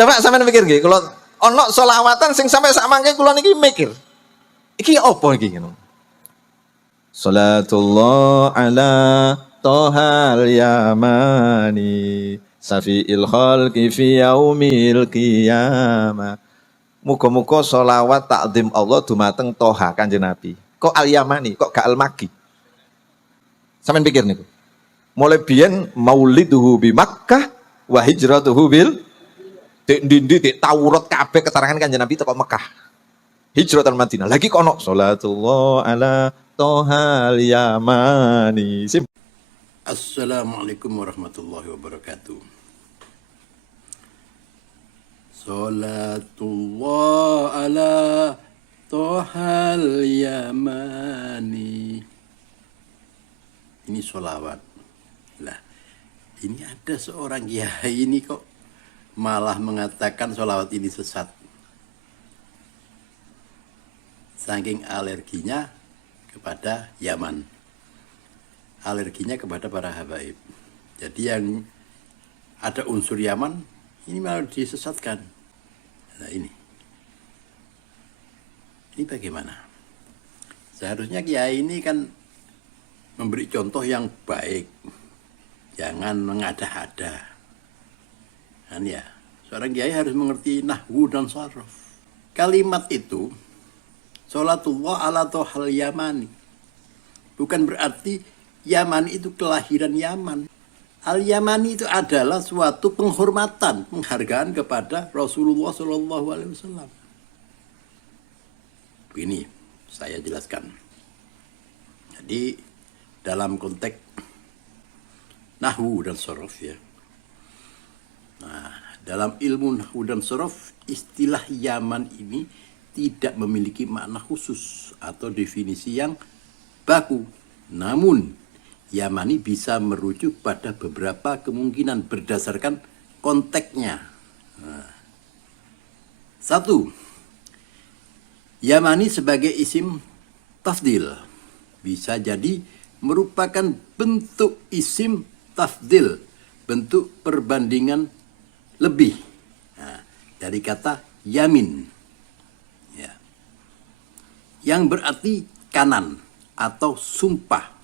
Coba sampean mikir nggih, kalau ana selawatan sing sampai sak mangke kula niki mikir. Iki apa iki ngono? Salatullah ala tohal yamani safi'il khalqi fi yaumil qiyamah. Muga-muga sholawat takzim Allah dumateng toha kanjeng Nabi. Kok al-yamani, kok gak al-maki? Sampeyan pikir niku. Mulai biyen mauliduhu bi Makkah wa hijratuhu bil ndi Taurat kabeh keterangan kanjeng Nabi teko Mekah. Hijratan Madinah. Lagi kok ono salatullah ala tohal yamani. Assalamualaikum warahmatullahi wabarakatuh. Salatullah ala tohal yamani. Ini sholawat. Lah, ini ada seorang kiai ini kok malah mengatakan sholawat ini sesat. Saking alerginya kepada Yaman. Alerginya kepada para habaib. Jadi yang ada unsur Yaman ini malah disesatkan. Nah ini bagaimana? Seharusnya kiai ini kan memberi contoh yang baik, jangan mengada-ada. Kan ya, seorang kiai harus mengerti nahwu dan saraf. Kalimat itu sholatullah ala tohal yamani bukan berarti Yaman itu kelahiran Yaman. Al-Yamani itu adalah suatu penghormatan, penghargaan kepada Rasulullah SAW. Begini, saya jelaskan. Jadi dalam konteks nahwu dan sorof ya. Nah, dalam ilmu nahwu dan sorof, istilah Yaman ini tidak memiliki makna khusus atau definisi yang baku. Namun Yamani bisa merujuk pada beberapa kemungkinan berdasarkan konteksnya. Nah. 1. Yamani sebagai isim tafdil bisa jadi merupakan bentuk isim tafdil, bentuk perbandingan lebih. Nah, dari kata yamin. Ya. Yang berarti kanan atau sumpah.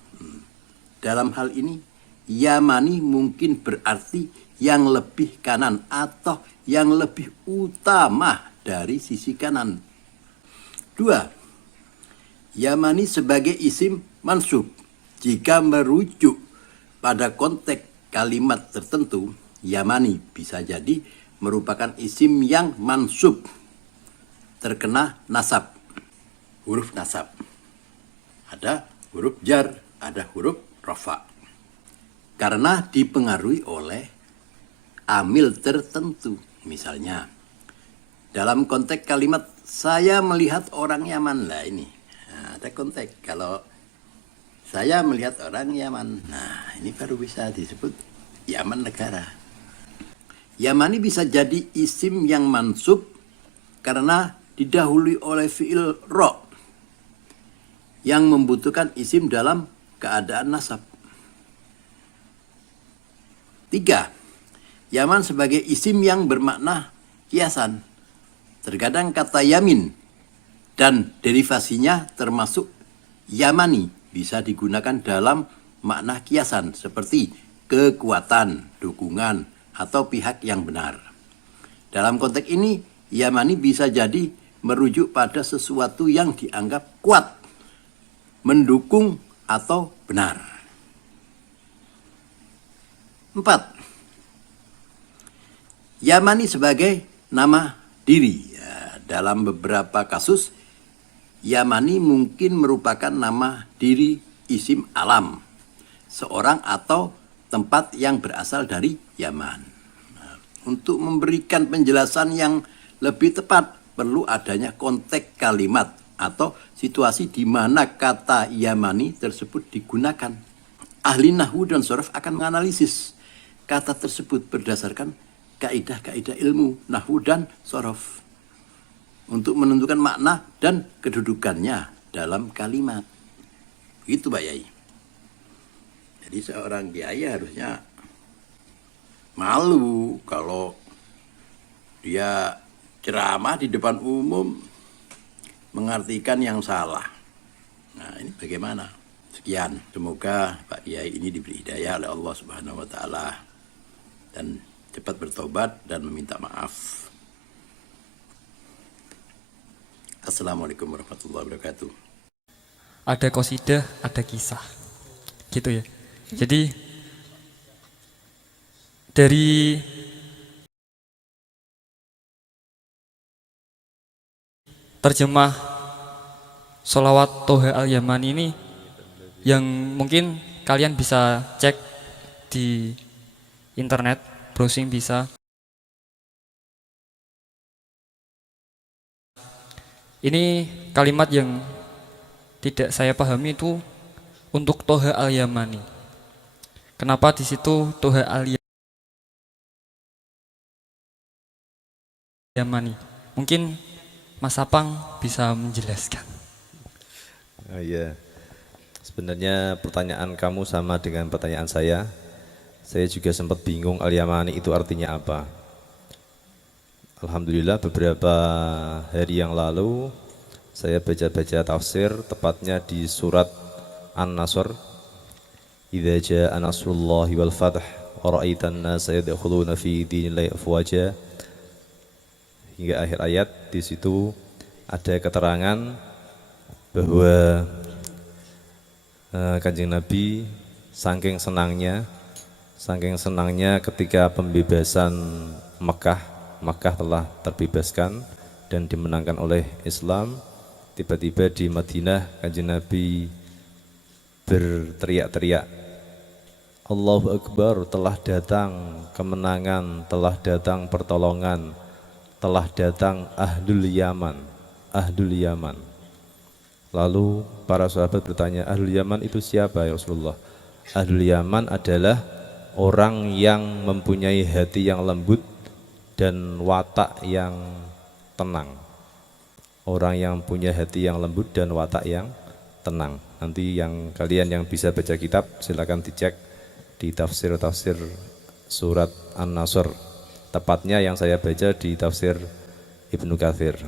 Dalam hal ini, Yamani mungkin berarti yang lebih kanan atau yang lebih utama dari sisi kanan. 2. Yamani sebagai isim mansub. Jika merujuk pada konteks kalimat tertentu, Yamani bisa jadi merupakan isim yang mansub, terkena nasab, huruf nasab. Ada huruf jar, ada huruf rafa. Karena dipengaruhi oleh amil tertentu. Misalnya, dalam konteks kalimat saya melihat orang Yaman. Lah ini, nah, ada konteks. Kalau saya melihat orang Yaman, nah ini baru bisa disebut Yaman negara. Yamani bisa jadi isim yang mansub karena didahului oleh fi'il ro yang membutuhkan isim dalam keadaan nasab. 3. Yaman sebagai isim yang bermakna kiasan. Terkadang kata yamin dan derivasinya termasuk yamani bisa digunakan dalam makna kiasan seperti kekuatan, dukungan, atau pihak yang benar. Dalam konteks ini, yamani bisa jadi merujuk pada sesuatu yang dianggap kuat, mendukung, atau benar. 4. Yamani sebagai nama diri. Ya, dalam beberapa kasus, Yamani mungkin merupakan nama diri isim alam, seorang atau tempat yang berasal dari Yaman. Nah, untuk memberikan penjelasan yang lebih tepat, perlu adanya konteks kalimat atau situasi di mana kata Yamani tersebut digunakan. Ahli nahwu dan sorof akan menganalisis kata tersebut berdasarkan kaidah-kaidah ilmu nahwu dan sorof untuk menentukan makna dan kedudukannya dalam kalimat. Itu Pak Yai. Jadi seorang kiai harusnya malu kalau Dia ceramah di depan umum mengartikan yang salah. Nah, ini bagaimana? Sekian, semoga Pak Kiai ini diberi hidayah oleh Allah Subhanahu wa taala dan cepat bertobat dan meminta maaf. Assalamualaikum warahmatullahi wabarakatuh. Ada qasidah, ada kisah. Gitu ya. Jadi dari terjemah sholawat Toha Al-Yaman ini yang mungkin kalian bisa cek di internet, browsing bisa. Ini kalimat yang tidak saya pahami itu untuk Toha Al-Yamani. Kenapa di situ Toha Al-Yamani? Mungkin Mas Apang bisa menjelaskan. Oh, iya. Sebenarnya pertanyaan kamu sama dengan pertanyaan saya. Saya juga sempat bingung Al-Yamani itu artinya apa. Alhamdulillah beberapa hari yang lalu saya baca-baca tafsir, tepatnya di surat An-Nasr. Idza jaa nasrullahi wal fath wa ra'aitan nasa yadkhuluna fi dinillahi afwaja. Hingga akhir ayat, di situ ada keterangan bahwa Kanjeng Nabi saking senangnya ketika pembebasan Makkah telah terbebaskan dan dimenangkan oleh Islam. Tiba-tiba di Madinah Kanjeng Nabi berteriak-teriak, Allahu Akbar, telah datang kemenangan, telah datang pertolongan, telah datang Ahlul Yaman. Lalu para sahabat bertanya, Ahlul Yaman itu siapa ya Rasulullah? Ahlul Yaman adalah orang yang mempunyai hati yang lembut dan watak yang tenang. Orang yang punya hati yang lembut dan watak yang tenang. Nanti yang kalian yang bisa baca kitab silakan dicek di tafsir surat An-Nasr. Tepatnya yang saya baca di tafsir Ibnu Katsir.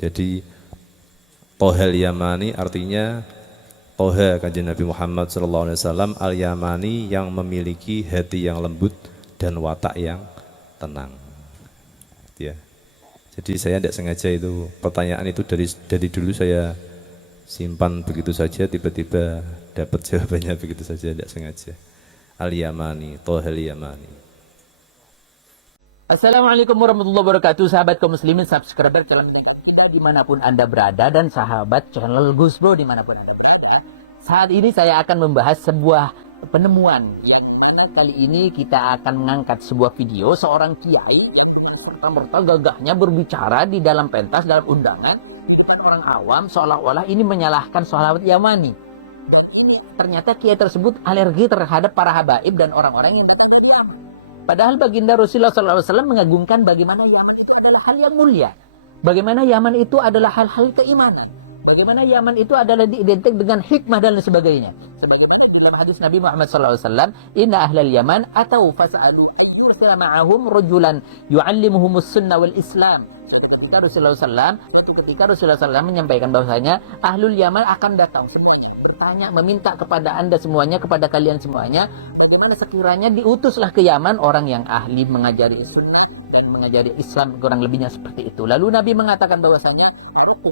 Jadi Tohal Yamani artinya Toha Kanjeng Nabi Muhammad SAW, Al-Yamani yang memiliki hati yang lembut dan watak yang tenang. Ya. Jadi saya tidak sengaja itu pertanyaan itu dari dulu saya simpan begitu saja, tiba-tiba dapat jawabannya begitu saja, tidak sengaja. Al-Yamani, Tohal Yamani. Assalamualaikum warahmatullahi wabarakatuh, sahabat kaum muslimin, subscriber channel kita dimanapun Anda berada, dan sahabat channel Gus Bro dimanapun Anda berada. Saat ini saya akan membahas sebuah penemuan yang mana kali ini kita akan mengangkat sebuah video seorang kiai yang serta-merta gagahnya berbicara di dalam pentas, dalam undangan, bukan orang awam, seolah-olah ini menyalahkan sholawat Yamani. Dan ini ternyata kiai tersebut alergi terhadap para habaib dan orang-orang yang datang ke Yaman. Padahal baginda Rasulullah SAW mengagungkan bagaimana Yaman itu adalah hal yang mulia. Bagaimana Yaman itu adalah hal-hal keimanan. Bagaimana Yaman itu adalah diidentik dengan hikmah dan sebagainya. Sebagaimana dalam hadis Nabi Muhammad SAW, Inna ahlal Yaman atau fas'alu yursila ma'ahum rajulan yu'allimuhumus sunnah wal islam. Ketika Rasulullah SAW menyampaikan bahwasanya Ahlul Yaman akan datang semuanya, bertanya, meminta kepada Anda semuanya, kepada kalian semuanya, bagaimana sekiranya diutuslah ke Yaman orang yang ahli mengajari sunnah dan mengajari Islam, kurang lebihnya seperti itu. Lalu Nabi mengatakan bahwasanya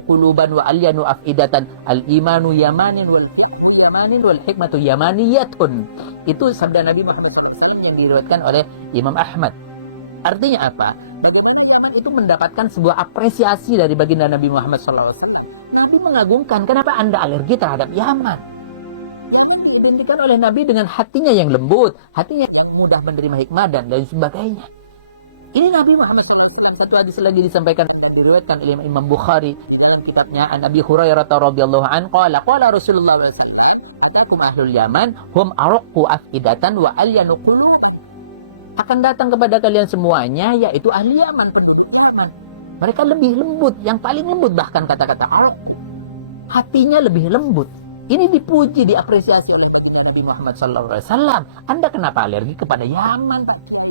quluban wa alyanu afidatan, al-imanu yamanin wal fiqhu yamanin wal hikmatu yamaniyatun. Itu sabda Nabi Muhammad SAW yang diriwayatkan oleh Imam Ahmad. Artinya apa? Bagaimana Yaman itu mendapatkan sebuah apresiasi dari baginda Nabi Muhammad SAW. Nabi mengagungkan, kenapa Anda alergi terhadap Yaman? Yang diidentikan oleh Nabi dengan hatinya yang lembut, hatinya yang mudah menerima hikmah dan lain sebagainya. Ini Nabi Muhammad SAW. Satu hadis lagi disampaikan dan diriwayatkan oleh Imam Bukhari di dalam kitabnya An Abi Hurairah radhiyallahu anhu qala Rasulullah SAW, atakum ahlul Yaman hum araqqu afidatan wa alyanu qulub. Akan datang kepada kalian semuanya, yaitu ahli Yaman, penduduk Yaman. Mereka lebih lembut, yang paling lembut bahkan kata-kata araqqu. Hatinya lebih lembut. Ini dipuji, diapresiasi oleh Nabi Muhammad SAW. Anda kenapa alergi kepada Yaman, Pak Kiai?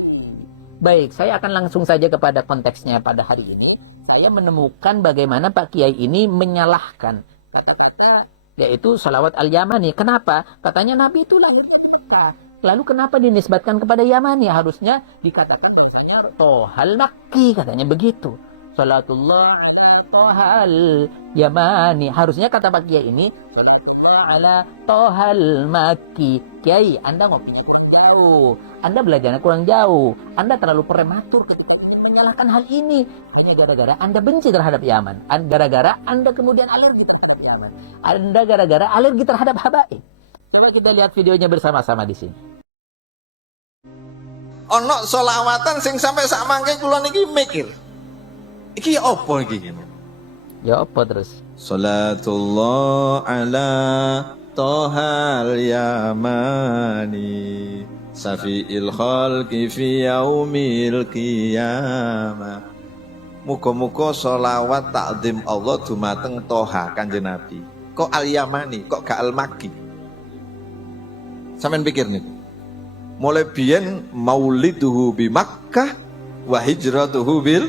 Baik, saya akan langsung saja kepada konteksnya pada hari ini. Saya menemukan bagaimana Pak Kiai ini menyalahkan kata-kata yaitu salawat al-Yamani. Kenapa? Katanya Nabi itu lahirnya di Mekah. Lalu kenapa dinisbatkan kepada Yamani? Harusnya dikatakan bahasanya Tohal Makki, katanya begitu. Salatullah ala Tohal Yamani. Harusnya kata Pak Kiai ini Salatullah ala Tohal Makki. Kiai, Anda ngopinya kurang jauh, Anda belajarnya kurang jauh, Anda terlalu prematur ketika menyalahkan hal ini. Hanya gara-gara Anda benci terhadap Yaman, gara-gara Anda kemudian alergi terhadap Yaman, Anda gara-gara alergi terhadap habaib. Coba kita lihat videonya bersama-sama di sini. Ono solawatan sing sampai sak mangke kula niki mikir. Iki apa iki? Ya apa terus? Salatullah ala Tohal Yamani Safi'il khalqi fi yaumil qiyamah. Muga-muga sholawat takdim Allah dumateng Toha Kanjeng Nabi. Kok al-Yamani, kok gak al-Makki? Sampeyan pikir nih. Mulai biyen mauliduhu bi Makkah wa hijratuhu bil.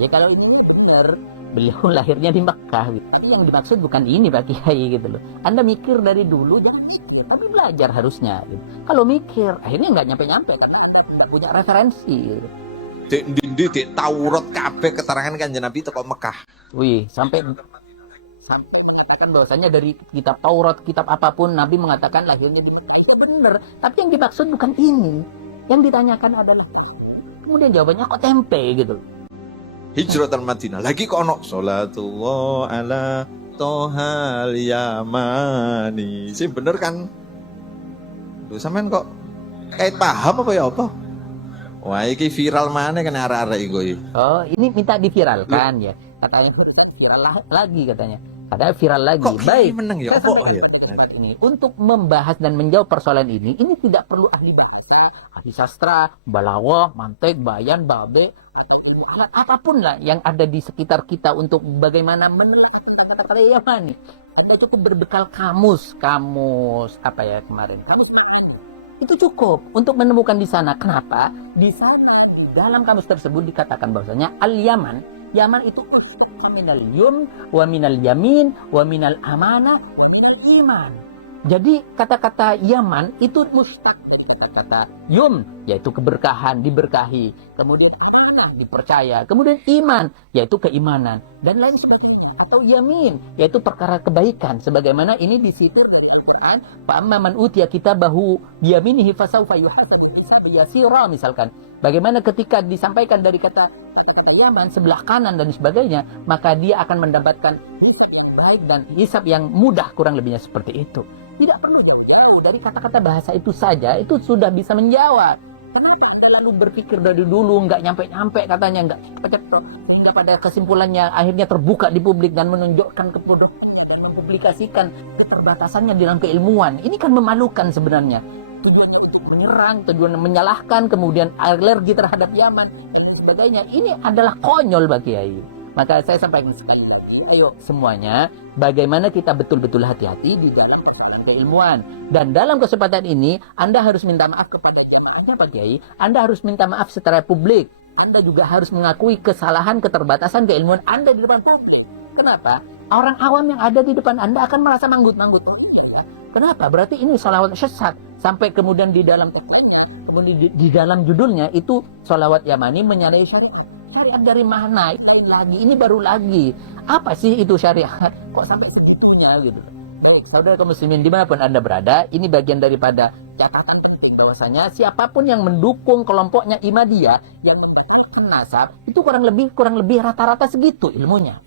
Ya kalau ini benar, beliau lahirnya di Mekah gitu. Tapi yang dimaksud bukan ini Pak Kiai gitu loh. Anda mikir dari dulu jangan mikir, tapi belajar harusnya gitu. Kalau mikir akhirnya nggak nyampe-nyampe karena nggak punya referensi gitu. Di Taurat kabeh keterangan Kanjeng Nabi teko Mekah. Wih, sampai mengatakan bahwasanya dari kitab Taurat, kitab apapun Nabi mengatakan lahirnya di Mekah. Itu benar, tapi yang dimaksud bukan ini. Yang ditanyakan adalah kemudian jawabannya kok tempe gitu. Hijratan Madinah. Lagi kok ono salatullah ala Tohal Yamani. Sih bener kan? Duh sampean kok kait paham apa ya apa? Wah, iki viral mana kan arah-arah iki. Oh, ini minta diviralkan ya. Katanya viral lagi katanya. Katanya viral lagi. Kok baik. menang ya? Saya sampaikan Ya? pada tempat ini untuk membahas dan menjawab persoalan ini tidak perlu ahli bahasa, ahli sastra, balaghah, mantik, bayan, babe, atau ilmu alat apapun lah yang ada di sekitar kita untuk bagaimana menelaah tentang kata-kata Yamani. Anda cukup berbekal kamus apa ya kemarin? Kamus maknanya. Itu cukup untuk menemukan di sana. Kenapa? Di sana di dalam kamus tersebut dikatakan bahwasanya al-Yaman, Yaman itu minal yum wa minal yamin wa minal amanah wa minal iman. Jadi kata-kata Yaman itu mustaq dari kata-kata yum, yaitu keberkahan, diberkahi. Kemudian amanah, dipercaya. Kemudian iman, yaitu keimanan. Dan lain sebagainya. Atau yamin, yaitu perkara kebaikan. Sebagaimana ini disitir dari Al-Quran. Fa'amma man utiya kitabahu biyaminihi fasawfa yuhasabu hisaban yasira, misalkan. Bagaimana ketika disampaikan dari kata-kata Yaman, sebelah kanan dan sebagainya, maka dia akan mendapatkan hisab yang baik dan hisab yang mudah, kurang lebihnya seperti itu. Tidak perlu jauh dari kata-kata bahasa itu saja, itu sudah bisa menjawab. Kenapa kita lalu berpikir dari dulu, nggak nyampe-nyampe katanya, nggak cepat-cepat, sehingga pada kesimpulannya akhirnya terbuka di publik dan menunjukkan kebodohan dan mempublikasikan keterbatasannya di dalam keilmuan. Ini kan memalukan sebenarnya. Tujuannya untuk menyerang, tujuan menyalahkan, kemudian alergi terhadap Yaman, dan sebagainya. Ini adalah konyol Pak Kiai. Maka saya sampaikan sekali lagi, ayo semuanya, bagaimana kita betul-betul hati-hati di dalam persoalan keilmuan. Dan dalam kesempatan ini, Anda harus minta maaf kepada jemaahnya Pak Kiai, Anda harus minta maaf secara publik, Anda juga harus mengakui kesalahan, keterbatasan keilmuan Anda di depan publik. Kenapa? Orang awam yang ada di depan Anda akan merasa manggut-manggut. Ya. Kenapa? Berarti ini salawat sesat. Sampai kemudian di dalam tagline-nya, kemudian di dalam judulnya itu salawat Yamani menyalahi syariat. Syariat dari mana? Lain lagi, ini baru lagi. Apa sih itu syariat? Kok sampai segitunya gitu? Baik, saudara kaum muslimin dimanapun Anda berada, ini bagian daripada catatan penting bahwasanya siapapun yang mendukung kelompoknya Imadiyah yang membatalkan nasab itu kurang lebih rata-rata segitu ilmunya.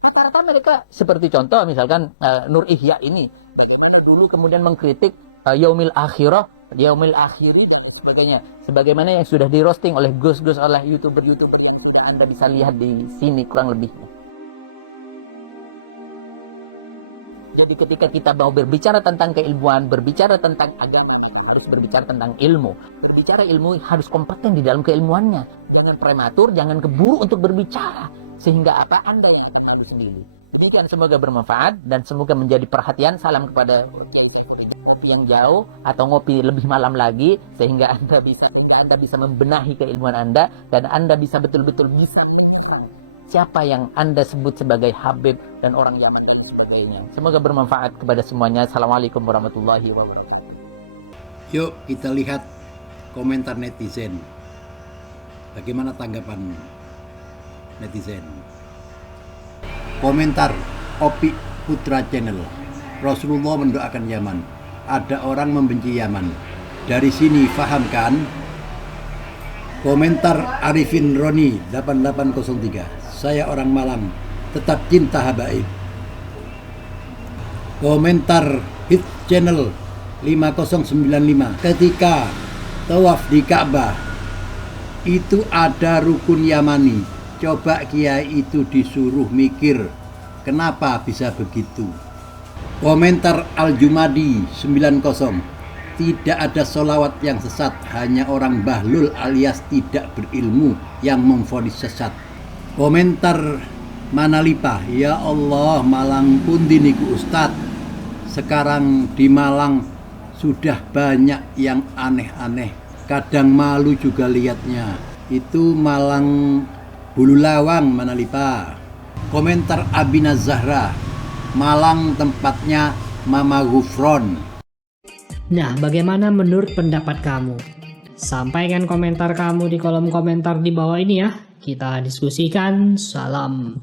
Rata-rata mereka seperti contoh misalkan Nur Ihya ini, bagaimana dulu kemudian mengkritik Yaumil Akhirah, Yaumil Akhiri dan sebagainya. Sebagaimana yang sudah di roasting oleh Gus-Gus, oleh YouTuber-YouTuber yang sudah Anda bisa lihat di sini kurang lebihnya. Jadi ketika kita mau berbicara tentang keilmuan, berbicara tentang agama, harus berbicara tentang ilmu. Berbicara ilmu harus kompeten di dalam keilmuannya. Jangan prematur, jangan keburu untuk berbicara. sehingga apa? Anda yang akan malu sendiri. Demikian, semoga bermanfaat dan semoga menjadi perhatian. Salam kepada kopi yang jauh atau ngopi lebih malam lagi, sehingga Anda bisa membenahi keilmuan Anda dan Anda bisa betul-betul bisa mengenang siapa yang Anda sebut sebagai Habib dan orang Yaman dan sebagainya. Semoga bermanfaat kepada semuanya. Assalamualaikum warahmatullahi wabarakatuh. Yuk kita lihat komentar netizen. Bagaimana tanggapan netizen? Komentar Opi Putra Channel. Rasulullah mendoakan Yaman. Ada orang membenci Yaman. Dari sini paham kan? Komentar Arifin Roni 8803. Saya orang Malang, tetap cinta habaib. Komentar Hit Channel 5095. Ketika tawaf di Ka'bah itu ada rukun Yamani. Coba kiai itu disuruh mikir, kenapa bisa begitu? Komentar Al-Jumadi 90. Tidak ada solawat yang sesat, hanya orang bahlul alias tidak berilmu yang memvonis sesat. Komentar Manalipa, ya Allah, Malang pundi niku Ustad. Sekarang di Malang sudah banyak yang aneh-aneh, kadang malu juga lihatnya. Itu Malang Bulu Lawang, Manalipa. Komentar Abina Zahra, Malang tempatnya Mama Gufron. Nah, bagaimana menurut pendapat kamu? Sampaikan komentar kamu di kolom komentar di bawah ini ya. Kita diskusikan. Salam.